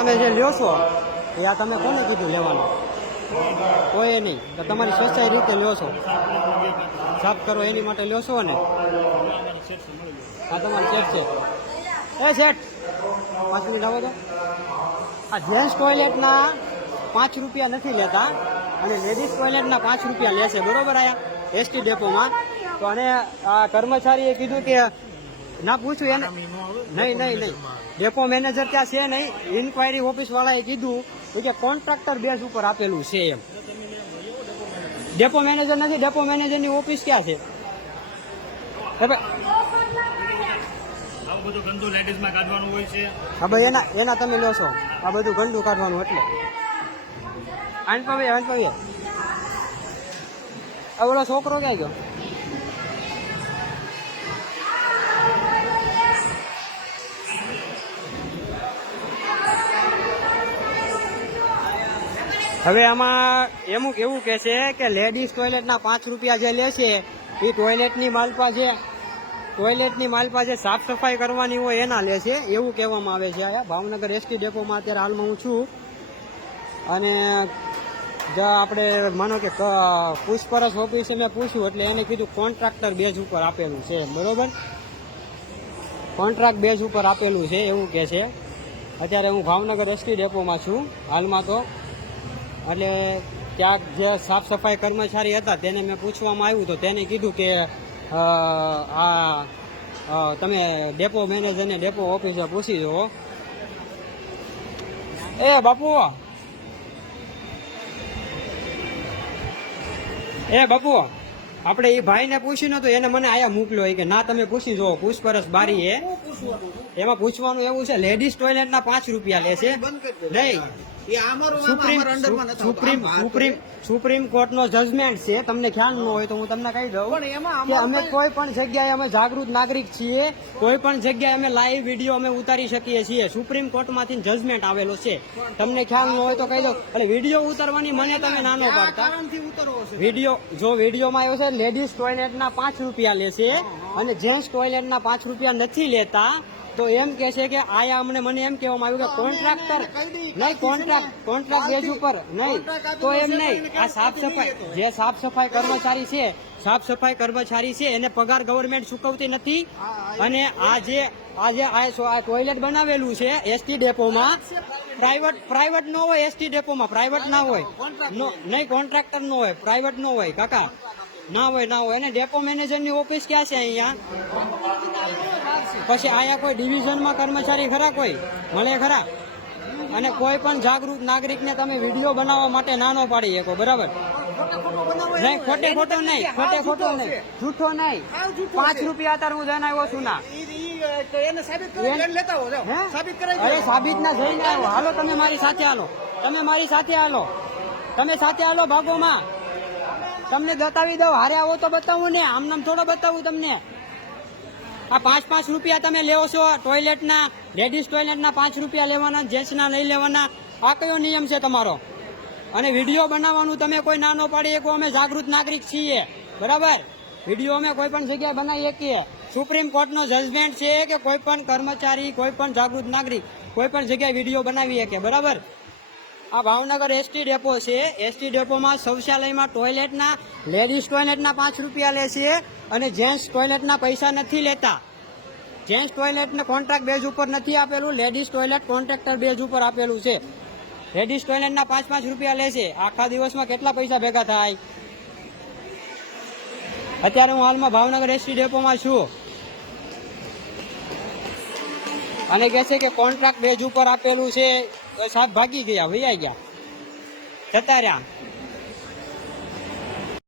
તમે જે લ્યો છો એ આ તમે કોને કીધું લેવાનું? કોઈ નહીં, તો તમારી સ્વચ્છાઈ રીતે લ્યો છો, સાફ કરો એની માટે લ્યો છો ને? આ તમારું સેટ છે. એ સેટ 5 મિનિટ આવો તો. આ જેન્ટ્સ ટોયલેટના 5 રૂપિયા નથી લેતા અને લેડીઝ ટોયલેટના 5 રૂપિયા લેશે, બરોબર? આયા એસટી ડેપોમાં. તો અને આ કર્મચારીએ કીધું કે ના પૂછ્યું એને, નહીં ડેપો મેનેજર ત્યાં છે નહીં. ઇન્ક્વાયરી ઓફિસ વાળાએ કીધું કે કોન્ટ્રાક્ટર બેઝ ઉપર આપેલું છે એમ. ડેપો મેનેજર નથી, ડેપો મેનેજરની ઓફિસ ક્યાં છે? બધું ગંદુ લેડીઝમાં કાઢવાનું હોય છે. હા ભાઈ, એના તમે લો છો આ બધું ગંદુ કાઢવાનું. એટલે આનપાવીએ ઓલો છોકરો ક્યાં ગયો? હવે આમાં એવું કે છે કે લેડીઝ ટોયલેટના 5 રૂપિયા જે લે છે એ ટોયલેટની માલપા જે સાફ સફાઈ કરવાની હોય એના લે છે, એવું કહેવામાં આવે છે. આ ભાવનગર એસટી ડેપોમાં અત્યારે હાલમાં હું છું. અને આપણે માનો કે પૂછપરછ ઓફિસે મેં પૂછ્યું એટલે એને કીધું કોન્ટ્રાક્ટર બેઝ ઉપર આપેલું છે, બરોબર? કોન્ટ્રાક્ટ બેઝ ઉપર આપેલું છે એવું કે છે. અત્યારે હું ભાવનગર એસટી ડેપોમાં છું હાલમાં. તો એટલે ત્યાં જે સાફ સફાઈ કર્મચારી હતા તેને મેં પૂછવામાં આવ્યું તો તેને કીધું કે તમે ડેપો મેનેજરને ડેપો ઓફિસે પૂછી જુઓ. એ બાપુ આપણે એ ભાઈને પૂછ્યું નતું, એને મને આયા મોકલ્યો કે ના તમે પૂછી જુઓ, પૂછપરછ બારી એ. એમાં પૂછવાનું એવું છે લેડીઝ ટોયલેટના 5 રૂપિયા લે છે. નહીં, સુપ્રીમ કોર્ટ નો જજમેન્ટ છે. તમને ખ્યાલ ન હોય તો હું તમને કહી દઉં કે અમે કોઈ પણ જગ્યાએ અમે જાગૃત નાગરિક છીએ, કોઈ પણ જગ્યાએ અમે લાઈવ વિડીયો અમે ઉતારી શકીએ છીએ. સુપ્રીમ કોર્ટમાંથી જજમેન્ટ આવેલો છે. તમને ખ્યાલ ન હોય તો કહી દઉં. એટલે વિડીયો ઉતારવાની મને તમે નાનો પાડતા. વિડીયોમાં આવ્યો છે લેડીઝ ટોયલેટના 5 રૂપિયા લેશે અને જેન્ટ્સ ટોયલેટના 5 રૂપિયા નથી લેતા. તો એમ કે છે કે આયા મને એમ કહેવામાં આવ્યું કે કોન્ટ્રાક્ટર નહીં, કોન્ટ્રાક્ટ બેઝ ઉપર નહીં. તો એમ નહીં, આ સાફ સફાઈ કર્મચારી છે એને પગાર ગવર્મેન્ટ ચૂકવતી નથી. અને આ ટોયલેટ બનાવેલું છે એસટી ડેપોમાં, પ્રાઇવેટ નો હોય. એસટી ડેપોમાં પ્રાઇવેટ ના હોય, નહીં કોન્ટ્રાક્ટર નો હોય, પ્રાઇવેટ નો હોય કાકા, ના હોય. અને ડેપો મેનેજરની ઓફિસ ક્યાં છે અહીંયા? પછી આયા કોઈ ડિવિઝનમાં કર્મચારી ખરા કોઈ મળે ખરા? અને કોઈ પણ જાગૃત નાગરિકને તમે વિડીયો બનાવવા માટે નાનો પાડી શકો, બરાબર? નહીં, ખોટો નહીં, જૂઠો નહીં. 5 રૂપિયા અત્યારે હું જણાવ્યો છું ના. સાબિત ના જઈને આવ્યો. હાલો તમે મારી સાથે હાલો, તમે સાથે હાલો ભાગોમાં. તમને બતાવી દઉં, હારે આવો તો બતાવું ને, આમ થોડો બતાવું તમને. આ 5 રૂપિયા તમે લેવો છો ટોયલેટના, લેડીઝ ટોયલેટના 5 રૂપિયા લેવાના, જેન્ટ્સના નહીં લેવાના. આ કયો નિયમ છે તમારો? અને વિડીયો બનાવવાનું તમે કોઈ નાનો પાડી શકો. અમે જાગૃત નાગરિક છીએ, બરાબર? વિડીયો અમે કોઈ પણ જગ્યાએ બનાવી શકીએ. સુપ્રીમ કોર્ટનો જજમેન્ટ છે કે કોઈ પણ કર્મચારી, કોઈ પણ જાગૃત નાગરિક કોઈ પણ જગ્યાએ વિડીયો બનાવી શકે, બરાબર? આ ભાવનગર એસટી ડેપો છે. એસટી ડેપોમાં શૌચાલયમાં ટોયલેટના લેડીઝ ટોયલેટના 5 રૂપિયા લે છે અને જેન્ટ્સ ટોયલેટના પૈસા નથી લેતા. જેન્ટ્સ ટોયલેટને કોન્ટ્રાક્ટ બેઝ ઉપર નથી આપેલું, લેડીઝ ટોયલેટ કોન્ટ્રાક્ટર બેઝ ઉપર આપેલું છે. લેડીઝ ટોયલેટના 5 રૂપિયા લે છે. આખા દિવસમાં કેટલા પૈસા ભેગા થાય? અત્યારે હું હાલમાં ભાવનગર એસટી ડેપોમાં છું અને કહે છે કે કોન્ટ્રાક્ટ બેઝ ઉપર આપેલું છે. સાહેબ ભાગી ગયા, વૈયા ગયા, જતા રહ્યા.